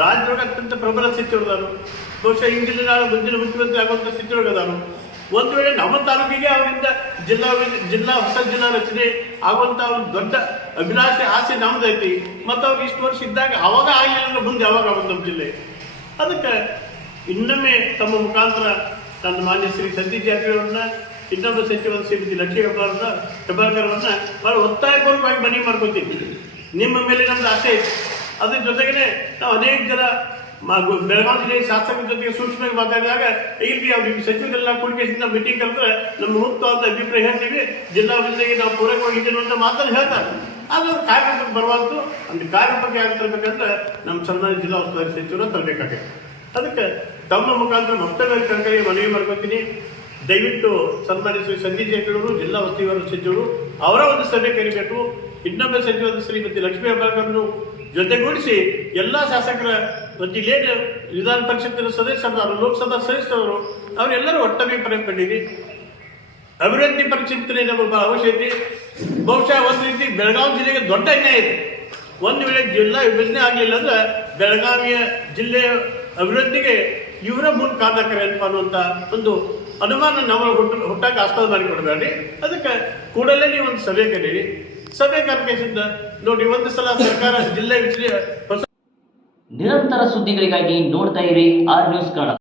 ರಾಜ್ಯದೊಳಗೆ ಅತ್ಯಂತ ಪ್ರಬಲ ಸಚಿವರದಾರು, ಬಹುಶಃ ಇಂದಿನ ನಾಳೆ ಮುಂದಿನ ಮುಖ್ಯಮಂತ್ರಿ ಆಗುವಂಥ ಸಚಿವರುಗಳದಾರು. ಒಂದು ವೇಳೆ ನಮ್ಮ ತಾಲೂಕಿಗೆ ಅವರಿಂದ ಹೊಸ ಜಿಲ್ಲಾ ರಚನೆ ಆಗುವಂತ ಒಂದು ದೊಡ್ಡ ಅಭಿಲಾಷೆ ಆಸೆ ನಮ್ದೈತಿ. ಮತ್ತು ಅವ್ರಿಗೆ ಇಷ್ಟು ವರ್ಷ ಇದ್ದಾಗ ಅವಾಗ ಆಗಲಿಲ್ಲ, ಮುಂದೆ ಯಾವಾಗ ಆಗೋದು ನಮ್ಮ ಜಿಲ್ಲೆ. ಅದಕ್ಕೆ ಇನ್ನೊಮ್ಮೆ ತಮ್ಮ ಮುಖಾಂತರ ನನ್ನ ಮಾನ್ಯ ಶ್ರೀ ಸತೀಶ್ ಜಾರಕಿಹೊಳಿ ಅವ್ರನ್ನ, ಇನ್ನೊಬ್ಬ ಸಚಿವ ಶ್ರೀಮತಿ ಲಕ್ಷ್ಮೀ ಹೆಬ್ಬಾಳ್ಕರ್ ಅವ್ರನ್ನ ಬಹಳ ಒತ್ತಾಯಪೂರ್ವಕವಾಗಿ ಮನವಿ ಮಾಡ್ಕೊತೀವಿ. ನಿಮ್ಮ ಮೇಲೆ ನಮ್ದು ಆಸೆ ಐತಿ. ಅದ್ರ ಜೊತೆಗೇನೆ ನಾವು ಅನೇಕ ಜನ ಬೆಳಗಾವಿ ಜಿಲ್ಲೆ ಶಾಸಕರ ಜೊತೆಗೆ ಸೂಕ್ಷ್ಮವಾಗಿ ಮಾತಾಡಿದಾಗ ಇಲ್ಲಿ ಅವ್ರಿಗೆ ಸಚಿವರೆಲ್ಲ ಕೂಡಿಕೆಸಿಂದ ಮೀಟಿಂಗ್ ಕರೆದ್ರೆ ನಮ್ಮ ಸೂಕ್ತವಾದ ಅಭಿಪ್ರಾಯ ಹೇಳ್ತೀವಿ, ಜಿಲ್ಲಾ ಅಭಿವೃದ್ಧಿಗೆ ನಾವು ಪೂರಕವಾಗಿದ್ದೇವೆ ಅಂತ ಮಾತನ್ನು ಹೇಳ್ತಾರೆ. ಅದು ಕಾರ್ಯರೂಪಕ್ಕೆ ಬರುವಂತು. ಅಂದ್ರೆ ಕಾರ್ಯರೂಪಕ್ಕೆ ಯಾರು ತರಬೇಕಂದ್ರೆ ನಮ್ಮ ಸನ್ಮಾನ್ಯ ಜಿಲ್ಲಾ ಉಸ್ತುವಾರಿ ಸಚಿವರು ತರಬೇಕಾಗುತ್ತೆ. ಅದಕ್ಕೆ ತಮ್ಮ ಮುಖಾಂತರ ಮತ್ತೊಮ್ಮೆ ಕಣಕರಿಗೆ ಮನವಿ ಮಾಡ್ಕೊತೀನಿ. ದಯವಿಟ್ಟು ಸನ್ಮಾನ್ಯ ಶ್ರೀ ಸತೀಶ್ ಜಾರಕಿಹೊಳಿ ಜಿಲ್ಲಾ ಉಸ್ತುವಾರಿ ಸಚಿವರು ಅವರ ಒಂದು ಸಭೆ ಕರಿಬೇಕು. ಇನ್ನೊಬ್ಬ ಸಚಿವರಾದ ಶ್ರೀಮತಿ ಲಕ್ಷ್ಮೀ ಹೆಬ್ಬಾಳ್ಕರ್ನು ಜೊತೆಗೂಡಿಸಿ ಎಲ್ಲ ಶಾಸಕರ ಜಿಲ್ಲೆಯ ವಿಧಾನ ಪರಿಷತ್ತಿನ ಸದಸ್ಯರು, ಲೋಕಸಭಾ ಸದಸ್ಯರು ಅವರೆಲ್ಲರೂ ಒಟ್ಟಾಗಿ ಪಡೆದುಕೊಂಡಿರಿ. ಅಭಿವೃದ್ಧಿ ಪರಿಚಿಂತನೆ ನಮಗೆ ಅವಶ್ಯಕತೆ. ಬಹುಶಃ ಒಂದು ರೀತಿ ಬೆಳಗಾವಿ ಜಿಲ್ಲೆಗೆ ದೊಡ್ಡ ಅನ್ಯಾಯ ಇದೆ. ಒಂದು ವೇಳೆ ಜಿಲ್ಲಾ ವಿಭಜನೆ ಆಗಲಿಲ್ಲ ಅಂದ್ರೆ ಬೆಳಗಾವಿಯ ಜಿಲ್ಲೆಯ ಅಭಿವೃದ್ಧಿಗೆ ಇವರ ಮೂಲ ಕಾರಣಕರೇನಪ್ಪ ಅನ್ನುವಂಥ ಒಂದು ಅನುಮಾನ ನಾವು ಹುಟ್ಟಾಕ ಆಸ್ಪದ ಮಾಡಿಕೊಡ್ಬೇಡಿ. ಅದಕ್ಕೆ ಕೂಡಲೇ ನೀವು ಒಂದು ಸಭೆ ಕರೀರಿ. ಸಭೆ ಕರೆಸಿದ್ದ ನೋಡಿ, ಒಂದು ಸಲ ಸರ್ಕಾರ ಜಿಲ್ಲೆ ವಿಚಲನೆ ನಿರಂತರ ಸುದ್ದಿಗಳಿಗಾಗಿ ನೋಡ್ತಾ ಇರಿ ಆರ್ ನ್ಯೂಸ್ ಕನ್ನಡ.